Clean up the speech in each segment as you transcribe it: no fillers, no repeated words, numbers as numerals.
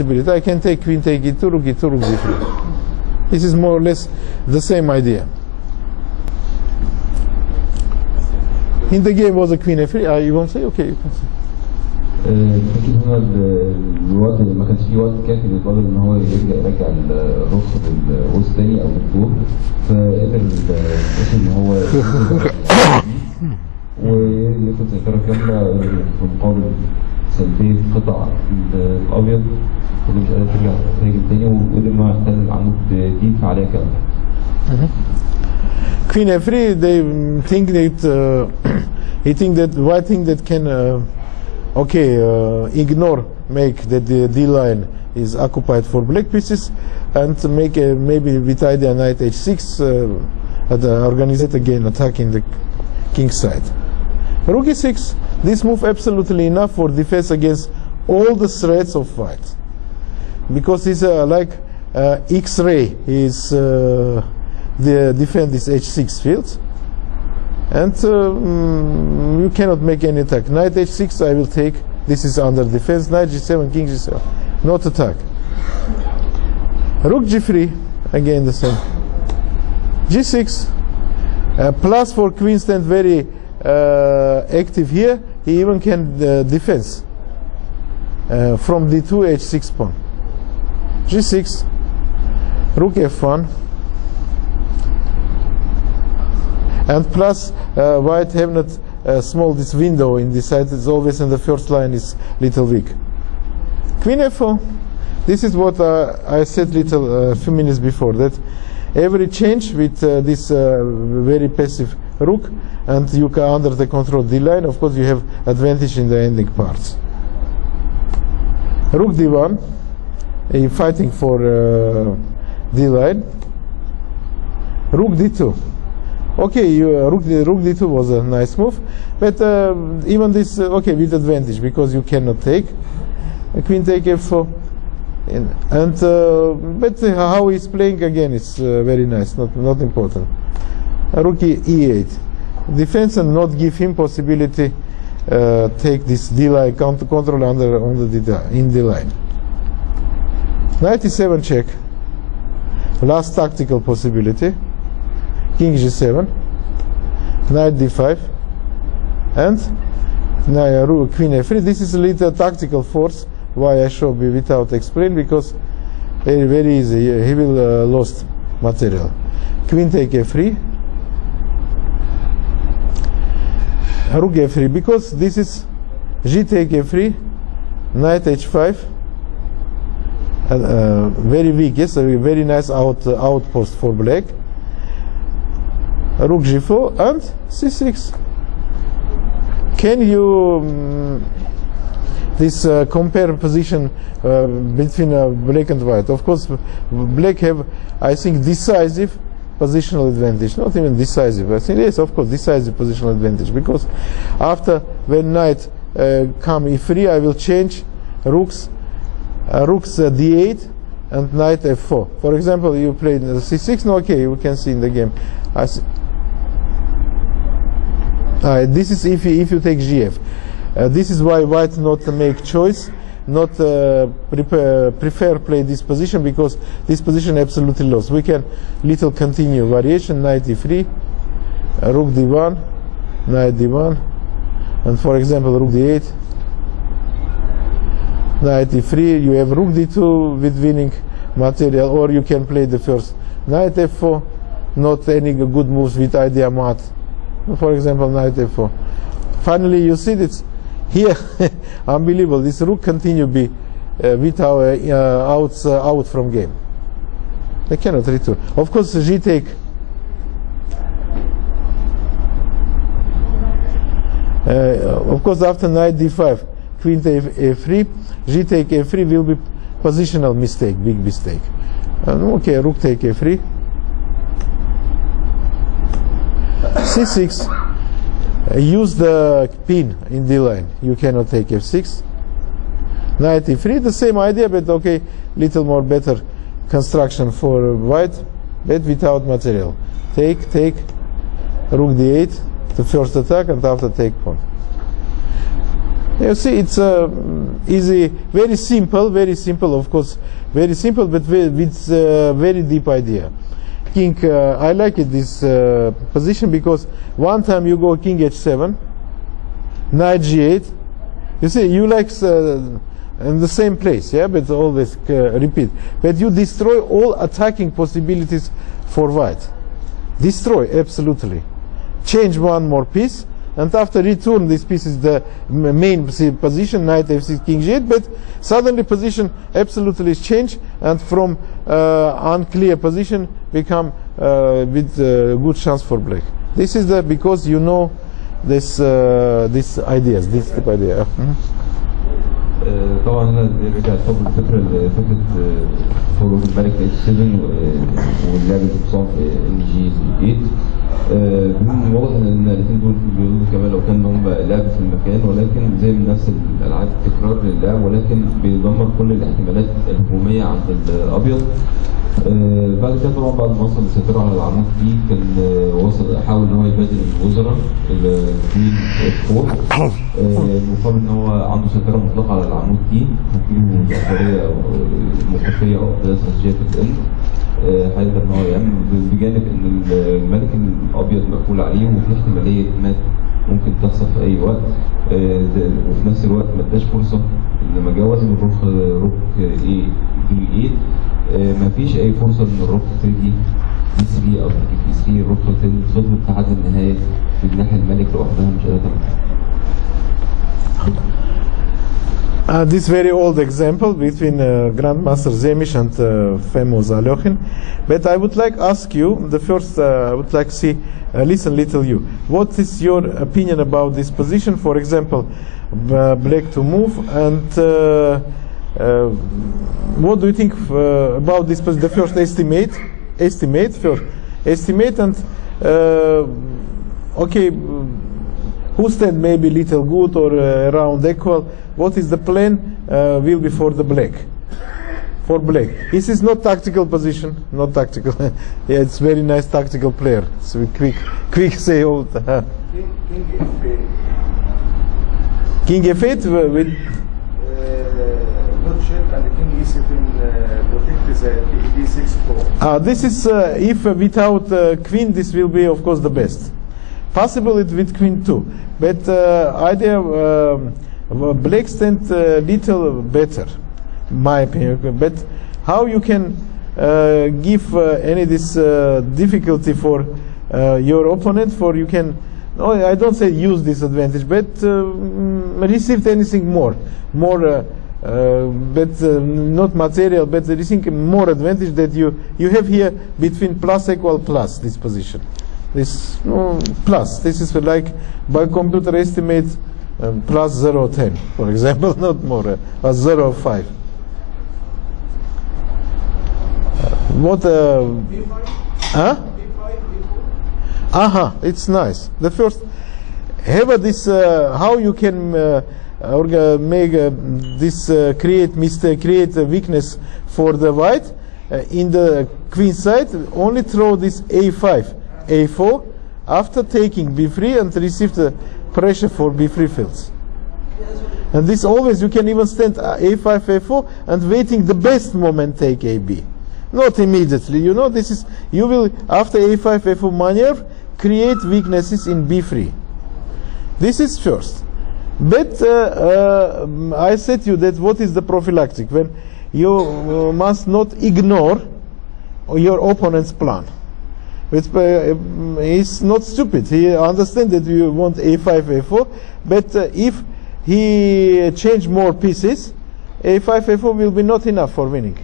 possibility. I can take queen take e2, rook e2, rook d3. This is more or less the same idea. In the game was a queen f3. You won't say? Okay, you can say. أكيد هنا الوقت ما كانش فيه وقت كافي للطالب إن هو يرجع الرخ للوسط تاني أو للدور، فقدر الاسم إن هو وياخد سيطرة كاملة في مقابل سلبية قطع الأبيض اللي مش قادر ترجع تهاجم تاني، وقدر إن هو يحتل العمود دي فعالية كاملة. Queen f3, they think that he think that white think that can ignore, make that the d line is occupied for black pieces, and make maybe with idea knight h6 organize again attacking the king side. Rook e6, this move absolutely enough for defense against all the threats of white, because it's like X-ray is defend this h6 field, and you cannot make any attack. Knight h6 I will take, this is under defense. Knight g7, king g7, not attack. Rook g3, again the same. g6, plus for queen stand very active here. He even can defense from d2 h6 pawn. g6, rook f1, and plus white have not small this window in this side. It's always in the first line is little weak. Queen f4, this is what I said little few minutes before, that every change with this very passive rook, and you can under the control d line, of course you have advantage in the ending parts. Rook d1, fighting for d line. Rook d2. Okay, rook d2 was a nice move, but even this okay with advantage, because you cannot take queen take f4, and but how he's playing again is very nice, not important. Rook e8, defense and not give him possibility take this d line control in d line. Knight e7 check, last tactical possibility. King g7, knight d5, and now queen f3. This is a little tactical force. Why I show without explain, because very easy. He will lost material. Queen take f3, rook f3, because this is g take f3, knight h5, very weak. Yes, a very nice outpost for black. Rook g4 and c6. Can you compare position between black and white? Of course, black have, I think, decisive positional advantage. Not even decisive. I think yes, of course, decisive positional advantage, because after when knight come e3, I will change rooks d8 and knight f4. For example, you played c6. No, okay, we can see in the game. This is if you take gf. This is why white not make choice, not prefer play this position, because this position absolutely lost. We can little continue variation, knight e3, rook d1, knight d1, and for example rook d8, knight e3. You have rook d2 with winning material, or you can play the first knight f4, not any good moves with idea mat. For example, knight f4. Finally, you see that here, unbelievable. This rook continue be without out from game. They cannot return. Of course, g take. Of course, after knight d5, queen take f3, g take f3 will be positional mistake, big mistake. Okay, rook take f3. c6, use the pin in d line. You cannot take f6. Knight e3, the same idea, but okay, little more better construction for white, but without material. Take, rook d8, the first attack, and after take pawn. You see, it's easy, very simple, of course, very simple, but with very deep idea. King, I like it, this position, because one time you go king h7, knight g8. You see, you like in the same place, yeah, but always repeat. But you destroy all attacking possibilities for white. Destroy, absolutely. Change one more piece, and after return, this piece is the main position, knight f6, king g8, but suddenly position absolutely is changed, and from unclear position become with good chance for black. This is the, because you know this ideas, this type idea. طبعا هنا رجع طب الفكره لفكره خروج الملك اتش 7 واللعب الحصان في ان جي 8. واضح ان الاثنين دول بيقولوا كمان لو كان هم لعب في المكان، ولكن زي من نفس الالعاب تكرار للعب، ولكن بيدمر كل الاحتمالات الهجوميه عند الابيض. بعد كده طبعا بعد ما وصل السيطره على العمود دي كان وصل حاول ان هو يبادل الوزراء الكوين اف 4 مقابل ان هو عنده سيطره مطلقه على العمود دي، وفيه جعفريه او مخفيه او قضيه استراتيجيه في الان. هيقدر ان هو يعمل بجانب ان الملك الابيض مقفول عليه، وفي احتماليه مات ممكن تحصل في اي وقت، وفي نفس الوقت ما اداش فرصه ان لما جه وزن الروك ايه دي 8 ما فيش اي فرصه ان الروك تيجي دي 3 او دي 3 الروك تفضل لحد النهايه بجناح الملك لوحدها مش قادره تعمل. This very old example between Grandmaster Zemish and famous Alokhin. But I would like ask you, the first I would like see, listen little you. What is your opinion about this position? For example, black to move, and what do you think about this position? The first estimate, and okay, who stand maybe little good or around equal. What is the plan will be for the black? For black, this is not tactical position, not tactical. Yeah, it's very nice tactical player. So quick say all. King f8 with not check, and the king e7 protect the d6 pawn. This is if without queen, this will be of course the best. Possible it with queen too, but idea black stand little better, my opinion. But how you can give any this difficulty for your opponent? For you can, no, I don't say use this advantage, but receive anything more, but not material, but receiving more advantage that you have here between plus equal plus this position. This plus, this is like by computer estimate plus 0.10, for example, not more, 0.5. What? It's nice. The first, have this. How you can make this create a weakness for the white in the queen side? Only throw this a5. a4 after taking b3 and receive the pressure for b3 fields. And this always you can even stand a5 a4 and waiting the best moment take ab, not immediately. You know, this is, you will after a5 a4 maneuver create weaknesses in b3. This is first. But I said you that what is the prophylactic, when you must not ignore your opponent's plan. He's not stupid. He understands that you want a5, a4, but if he change more pieces, a5, a4 will be not enough for winning.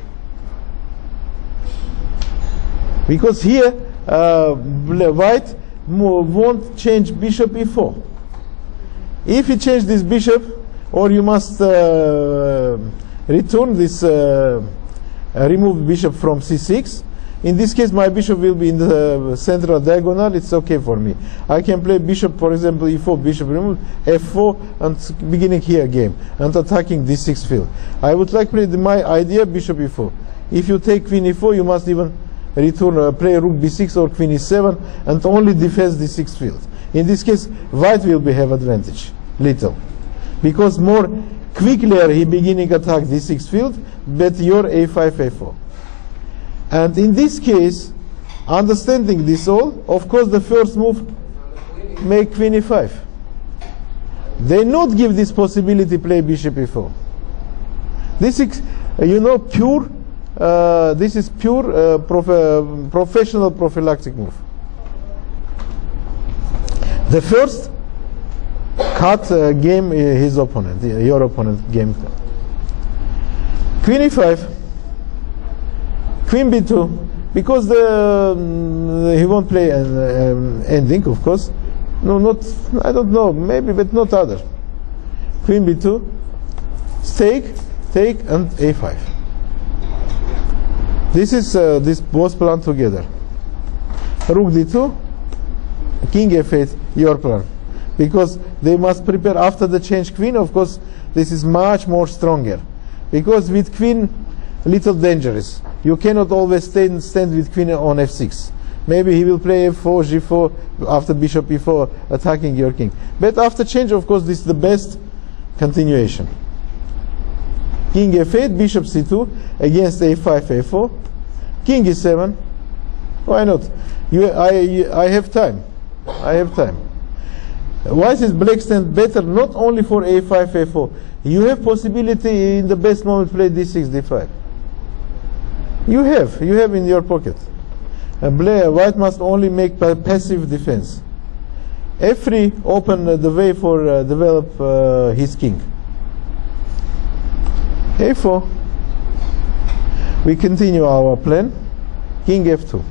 Because here, white won't change bishop e4. If he change this bishop, or you must return this remove bishop from c6. In this case, my bishop will be in the central diagonal. It's okay for me. I can play bishop, for example, e4, bishop remove, f4, and beginning here game, and attacking this 6 field. I would like to play my idea, bishop e4. If you take queen e4, you must even return, play rook b6 or queen e7, and only defend the 6th field. In this case, white will have advantage, little. because more quickly he beginning attack d6 field, but your a5, a4. And in this case, understanding this all, of course the first move, make queen e5. They not give this possibility play bishop e4. This is, you know, pure, this is pure professional prophylactic move. The first cut game his opponent, your opponent game. Queen e5, queen b2, because he won't play an ending, of course. No, not, I don't know, maybe, but not other. Queen b2, take, and a5. This is this both plan together. Rook d2, king f8, your plan. Because they must prepare after the change queen, of course, this is much more stronger. Because with queen, little dangerous. You cannot always stand with queen on f6. Maybe he will play f4, g4, after bishop e4, attacking your king. But after change, of course, this is the best continuation. King f8, bishop c2, against a5, a4. King e7. Why not? I have time. I have time. Why is black stand better not only for a5, a4? You have possibility in the best moment play d6, d5. You have in your pocket. White must only make passive defense. f3 open the way for develop his king. a4. We continue our plan. King f2.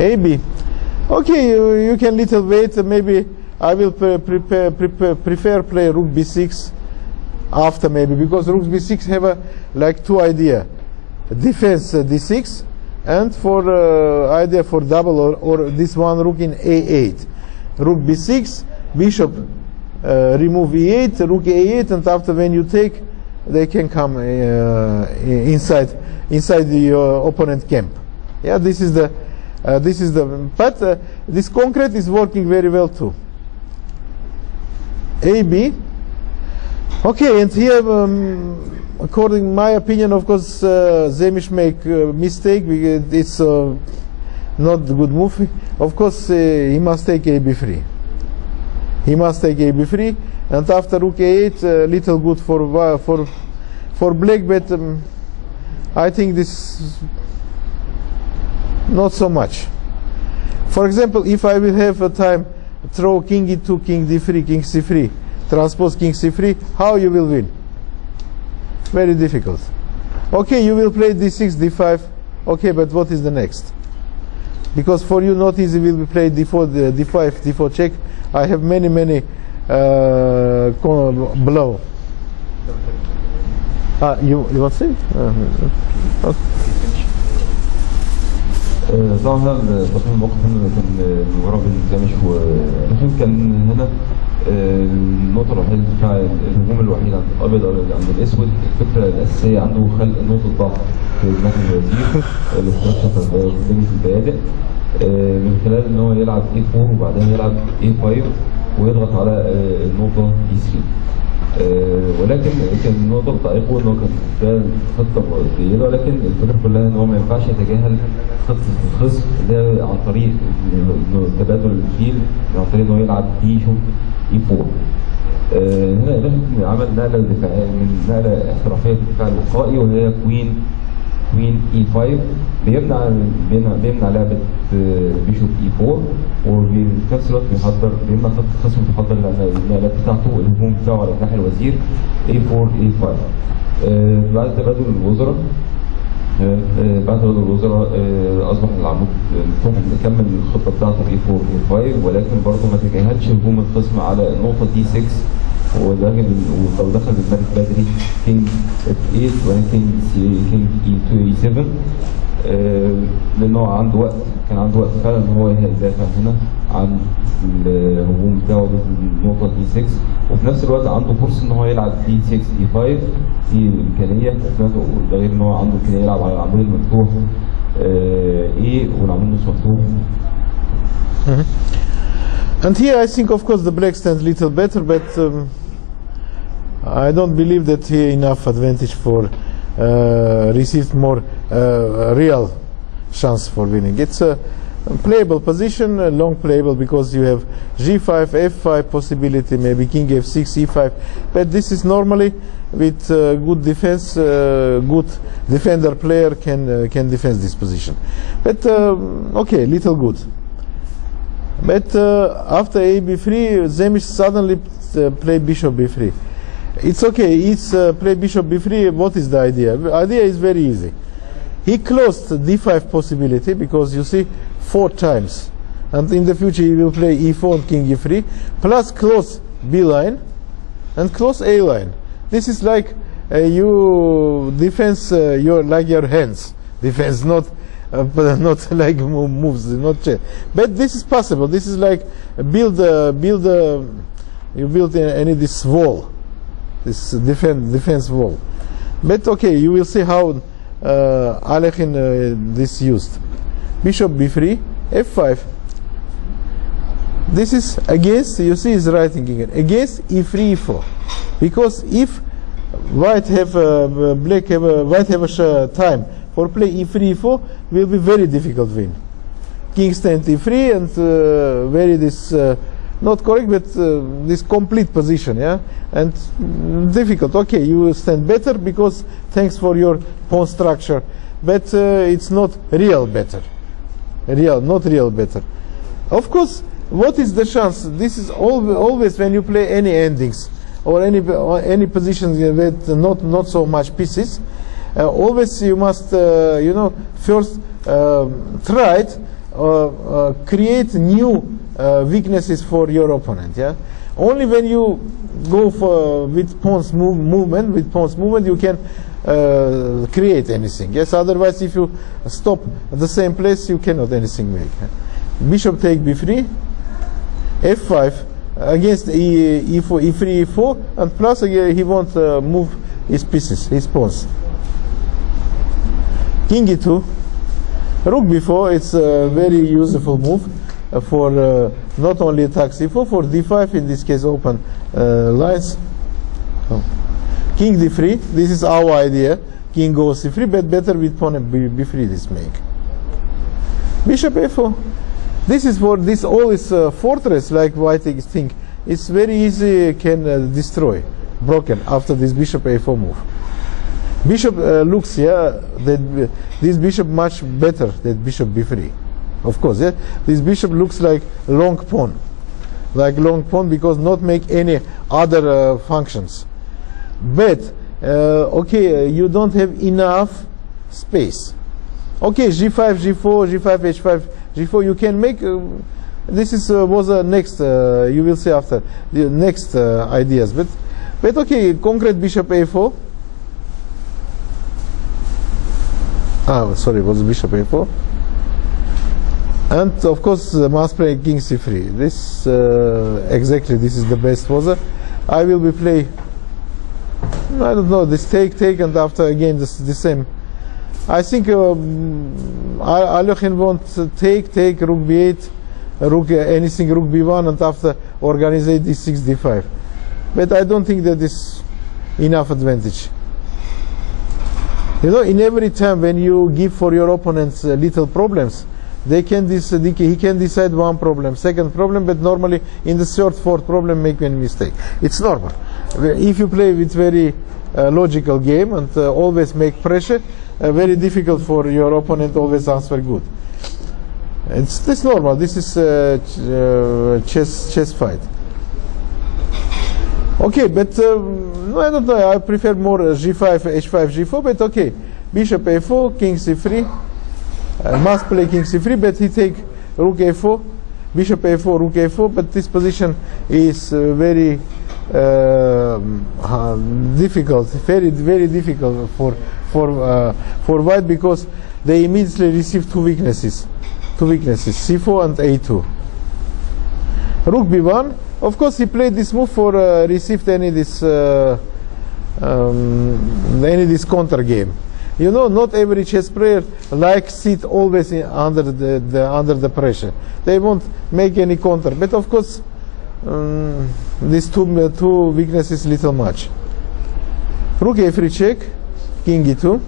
ab. Okay, you can little wait. Maybe I will prefer play rook b6 after, maybe, because rook b6 have like two idea: defense d6, and for idea for double or this one rook in a8. Rook b6, bishop remove e8, rook a8, and after when you take, they can come inside the opponent camp. Yeah, this is the. But this concrete is working very well too. AB. Okay, and here, according to my opinion, of course, Zemish make mistake because it's not a good move. Of course, he must take AB3. He must take AB3, and after rook A8, little good for black, but I think this. Not so much. For example, if I will have a time, throw king e2, king d3, king c3, transpose king c3, how you will win? Very difficult. Okay, you will play d6, d5. Okay, but what is the next? Because for you not easy will be played d4, d5, d4 check. I have many blow. You want to say? Okay. ظهر تصميم الموقف هنا كان المباراة بين زامش ورخيم. كان هنا النقطة الوحيدة بتاع الهجوم الوحيد عند الأبيض أو عند الأسود. الفكرة الأساسية عنده خلق نقطة ضعف في مركز الوزير الاستراكشر بين البيادق من خلال إن هو يلعب A4 وبعدين يلعب A5 ويضغط على النقطة B3. ولكن كان هو ضغط عليه قوة إن هو كان ده خطة جيدة، ولكن الفكرة كلها إن هو ما ينفعش يتجاهل خطة الخصم ده عن طريق تبادل الفيل، عن طريق إن هو يلعب بيشوف E4. هنا الرخم عمل نقلة دفاعية من نقلة احترافية في الدفاع الوقائي، وهي كوين E5 بيمنع لعبة بيشوف E4، وفي نفس الوقت بيمنع خط الخصم بيحضر النقلات بتاعته الهجوم بتاعه على جناح الوزير A4 A5. بعد تبادل الوزراء اصبح العمود مفتوح نكمل الخطه بتاعته A4 A5، ولكن برضه ما تجاهلش هجوم الخصم على النقطه D6. ولو دخل بالملك بدري كينج F8 وبعدين كينج E2 E7، لأن هو عنده وقت، كان عنده وقت فعلا إن هو يدافع هنا عن الهجوم بتاعه ضد النقطة D6، وفي نفس الوقت عنده فرصة إن هو يلعب D6 D5. دي إمكانية، ده غير إن هو عنده إمكانية يلعب على العمود المفتوح والعمود مش مفتوح. And here I think, of course, the black stands a little better, but I don't believe that here enough advantage for received more real chance for winning. It's a playable position, a long playable, because you have g5, f5 possibility, maybe king f6, e5. But this is normally with good defense, good defender player can defend this position. But okay, little good. But after a b3, Zemish suddenly played bishop b3. It's okay. It's play bishop b3. What is the idea? The idea is very easy. He closed d5 possibility, because you see 4 times, and in the future he will play e4 and king e3, plus close b line and close a line. This is like you defense your hands defense, not like moves, not chess. But this is possible. This is like you build any this wall, this defense wall. But okay, you will see how Alekhine this used. Bishop b3, f5. This is against, you see, is writing again, against e3, e4, because if white have a time for play e3, e4, will be very difficult win. King stand e3 and very this not correct, but this complete position, yeah, and difficult. Okay, you stand better because thanks for your pawn structure, but it's not real better. Not real better. Of course, what is the chance? This is always when you play any endings or any positions with not so much pieces. Always you must first try to create new weaknesses for your opponent. Yeah. Only when you go for with pawns movement, you can create anything. Yes. Otherwise, if you stop at the same place, you cannot anything make. Bishop take b3, f5 against e4, e3, e4, and plus again he won't move his pieces, his pawns. King e2, rook b4. It's a very useful move for not only attack c4, for d5 in this case open lines. Oh. King d3. This is our idea. King goes c3, but better with pawn b3 this make. Bishop a4. This is for this all is fortress like white think. It's very easy, can destroy, broken after this bishop a4 move. Bishop looks, yeah, that this bishop much better than bishop b3. Of course, yeah, this bishop looks like long pawn, because not make any other functions. But okay, you don't have enough space. Okay, g5, g4, g5, h5, g4. You can make. This is was a next. You will see after the next ideas. But okay, concrete bishop a4. Sorry, was bishop a4. And of course, must play king c3. This exactly. This is the best was. I will be play. I don't know. This take, and after again the same. I think Alekhine wants take rook b8, rook anything rook b1, and after organize d6, d5. But I don't think that is enough advantage. You know, in every time when you give for your opponents little problems, he can decide one problem, second problem, but normally in the third, fourth problem make one mistake. It's normal. If you play with very logical game and always make pressure, very difficult for your opponent always answer good. It's normal. This is chess fight. Okay, but no, I don't know. I prefer more g5, h5, g4. But okay, bishop a4, king c3. Must play king c3, but he take rook a4, bishop a4, rook a4. But this position is very difficult, very difficult for white, because they immediately receive two weaknesses, c4 and a2. Rook b1. Of course, he played this move for received any this counter game. You know, not every chess player likes sit always under the pressure. They won't make any counter. But of course, these two weaknesses little much. Rook a3 check, king e2,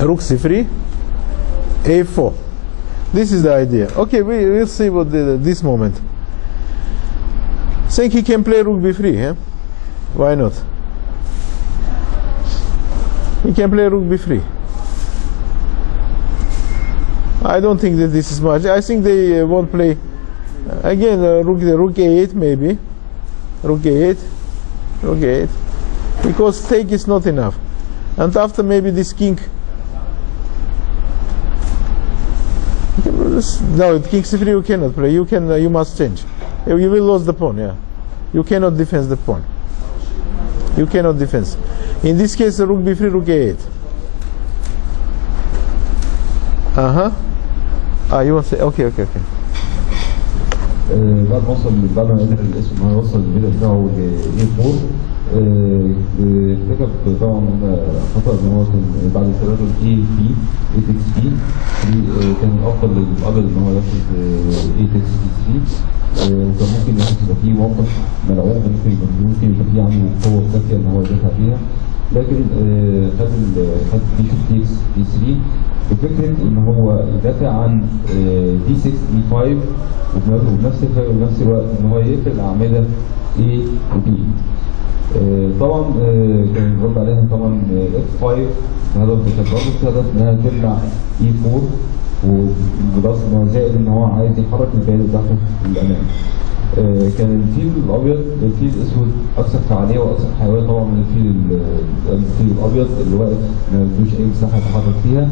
rook c3, a4. This is the idea. Okay, we'll see what this moment. Think he can play rook b3, eh? Why not? He can play rook b3. I don't think that this is much. I think they won't play again rook a8 maybe. Rook a8, rook a8, because take is not enough. And after maybe this king. No, king c3 you cannot play. You must change. You will lose the pawn. Yeah, you cannot defend the pawn. You cannot defend. In this case, rook b3, rook a8. You want to say okay. بعد ما وصل بعد ما قدر الاسم ان هو يوصل الفيديو بتاعه ل A4 ارتكب طبعا خطأ ان هو كان بعد استخدام A6 B كان الافضل للابيض ان هو ياخد A6 B3 وكان ممكن يبقى فيه موقف ملعوب ممكن يبقى فيه عنده قوه كافيه ان هو يدافع فيها، لكن خد B6 B3 بفكره ان هو يدافع عن D6 B5 وبنفس الوقت ان هو يقفل الاعمده A و B. طبعا كان الرد عليها طبعا F5 هدف انها تمنع E4 وبلس ان هو زائد ان هو عايز يحرك البيانات بتاعته للامام. كان الفيل الابيض الفيل الاسود اكثر فعاليه واكثر حيويه طبعا من الفيل الابيض اللي واقف ما عندوش اي مساحه يتحرك فيها،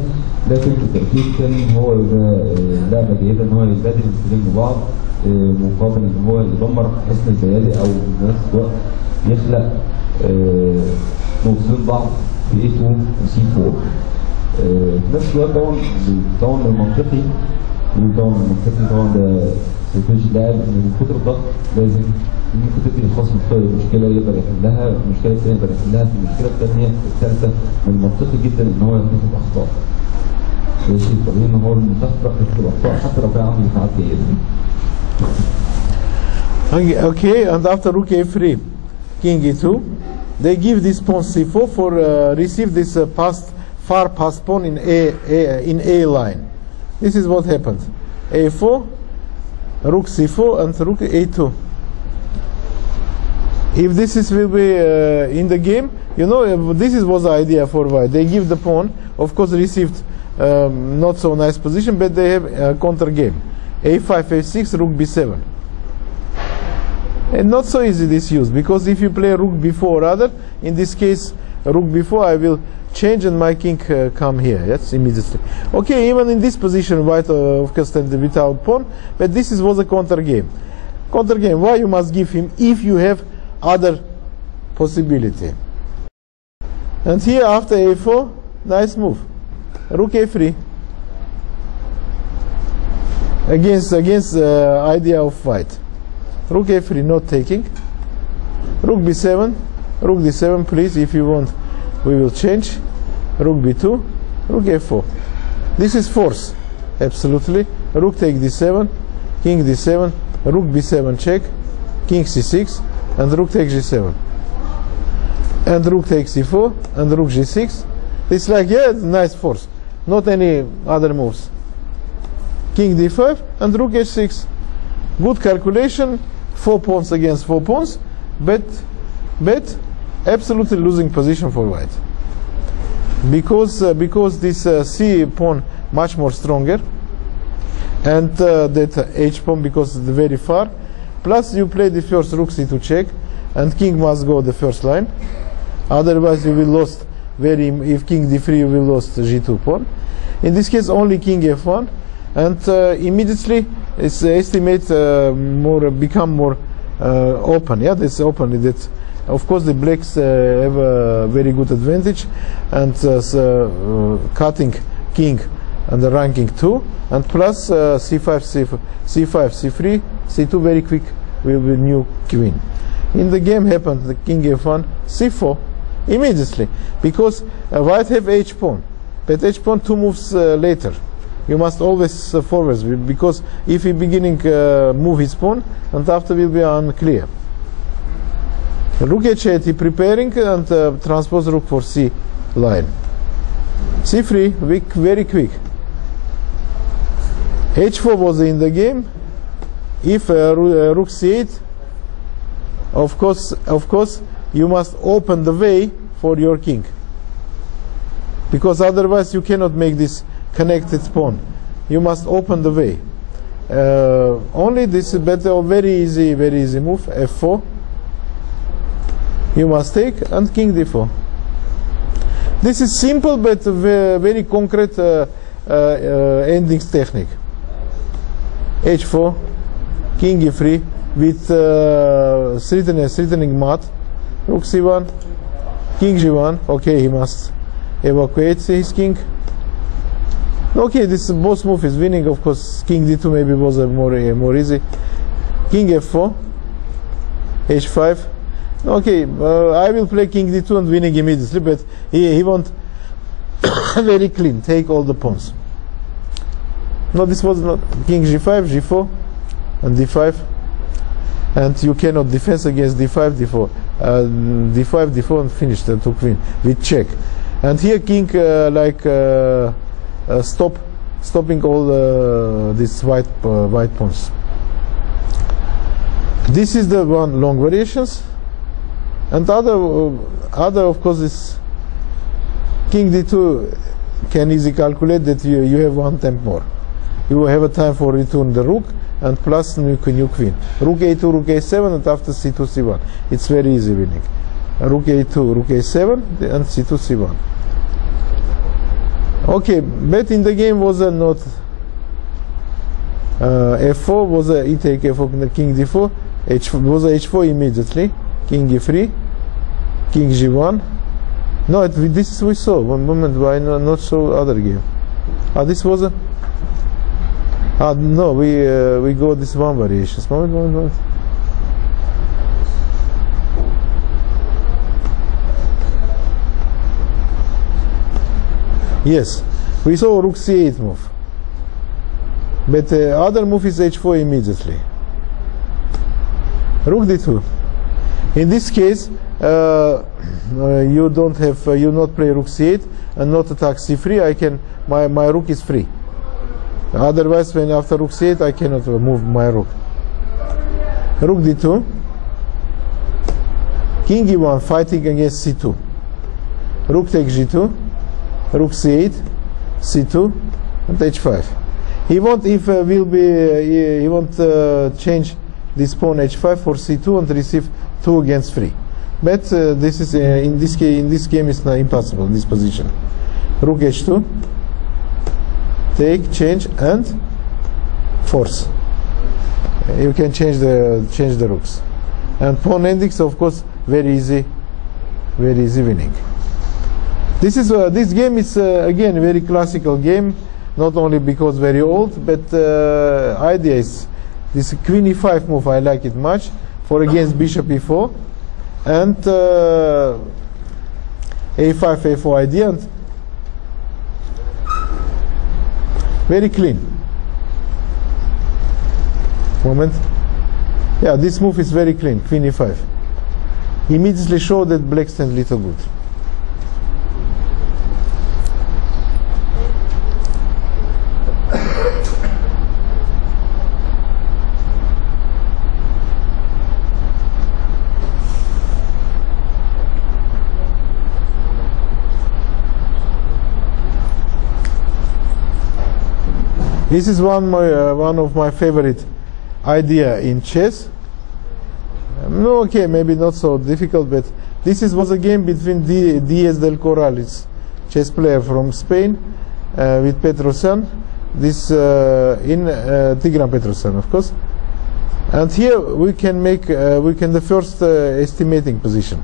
لكن بالتاكيد كان هو لعبه جيده ان هو يبادل الفيلين ببعض مقابل ان هو يدمر حصن البيالي او في نفس الوقت يخلق نقطتين ضعف في A2 و C4. في نفس الوقت طبعا المنطقي طبعا ده سيكولوجي لاعب ان من كتر الضغط لازم ممكن تدي الخصم مشكله يقدر يحلها، المشكله الثانيه يقدر يحلها، المشكله الثانيه الثالثه من المنطقي جدا ان هو يرتكب اخطاء. ده شيء طبيعي ان هو المنتخب يرتكب اخطاء حتى لو كان عنده دفاعات جيده. Okay, and after rook a3, king e2, they give this pawn c4 for receive this far past pawn in A line. This is what happened. A4, rook c4, and rook a2. If this will be in the game, you know, this was the idea for white. They give the pawn, of course, received not so nice position, but they have a counter game. A5, A6, rook b7. And not so easy this use, because if you play rook b4 rather, in this case rook b4, I will change and my king come here, yes, immediately. Okay, even in this position white of course stands without pawn, but this was a counter game. Counter game, why you must give him if you have other possibility. And here after a4, nice move, rook a3. Against idea of white. Rook a3 not taking. Rook b7, rook d7, please, if you want we will change. Rook b2, rook a4. This is force, absolutely. Rook take d7, king d7, rook b7 check, king c6, and rook takes g7. And rook takes c4, and rook g6. It's like, yeah, nice force. Not any other moves. King d5, and rook h6. Good calculation. 4 pawns against 4 pawns, but absolutely losing position for white, because this C pawn much more stronger, and that H pawn because it's very far. Plus you play the first rook c2 check, and king must go the first line. Otherwise you will lost if king d3 you will lost g2 pawn. In this case only king f1, and immediately it's estimate become more open. Yeah, this open. That of course the blacks have a very good advantage, and cutting king and the ranking 2, and plus c5, c3, c2 very quick with new queen. In the game happened the king f1, c4, Immediately, because white have h pawn, but h pawn 2 moves later. You must always forwards, because if he beginning move his pawn, and after will be unclear. Rook h8 he preparing and transpose rook for c line. c3 very quick. h4 was in the game. If rook c8, of course you must open the way for your king, because otherwise you cannot make this connected pawn. You must open the way. Only this is better, very easy move. f4 you must take, and king d4. This is simple but very concrete endings technique. h4, king e3 with threatening mat, rook c1, king g1. Okay, he must evacuate his king. Okay, this both move is winning. Of course, king d2 maybe was more easy. King f4, h5. Okay, I will play king d2 and winning immediately, but he want very clean, take all the pawns. No, this was not. King g5, g4, and d5, and you cannot defense against d5, d4, d5, d4, and finish the to queen with check. And here king stopping all these white pawns. This is the one long variations, and other of course is king d2 can easily calculate that you have one temp more. You will have a time for return the rook and plus new queen. Rook a2, rook a7, and after c2, c1. It's very easy winning. Rook a2, rook a7, and c2, c1. Okay, but in the game was not f4 was e take f4, king d4, was h4 immediately, king e3, king g1. No, this we saw. One moment, why not show other game? This was a. No, we go this one variations. Moment. Yes, we saw rook c8 move, but other move is h4 immediately. Rook d2. In this case, you don't have you not play rook c8 and not attack c3. My rook is free. Otherwise, when after rook c8, I cannot move my rook. Rook d2. King e1 fighting against c2. Rook takes g2. Rook c8, c2, and h5. He won't he won't change this pawn h5 for c2 and receive 2 against 3. But this is in this game it's not impossible. This position. Rook h2, take, change, and force. You can change the rooks. And pawn endings, of course, very easy winning. This game is again very classical game, not only because very old, but idea is this queen e5 move. I like it much for against bishop e4, and a5 a4 idea, and very clean. Moment. Yeah, this move is very clean. Queen e5. Immediately show that black stands little good. This is one of my favorite idea in chess. No, okay, maybe not so difficult, but this was a game between Diaz del Corrales, chess player from Spain, with Petrosyan. This in Tigran Petrosyan, of course. And here we can make the first estimating position.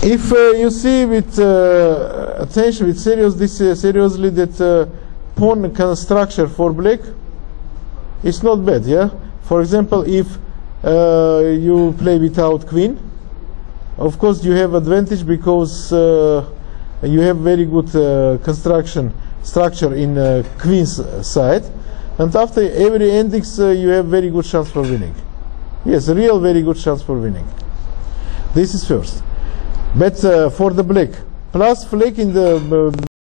If you see with attention, with seriously that pawn structure for black, it's not bad. Yeah. For example, if you play without queen, of course you have advantage because you have very good structure in queen's side, and after every endings you have very good chance for winning. Yes, a real very good chance for winning. This is first. But for the black, plus flag in the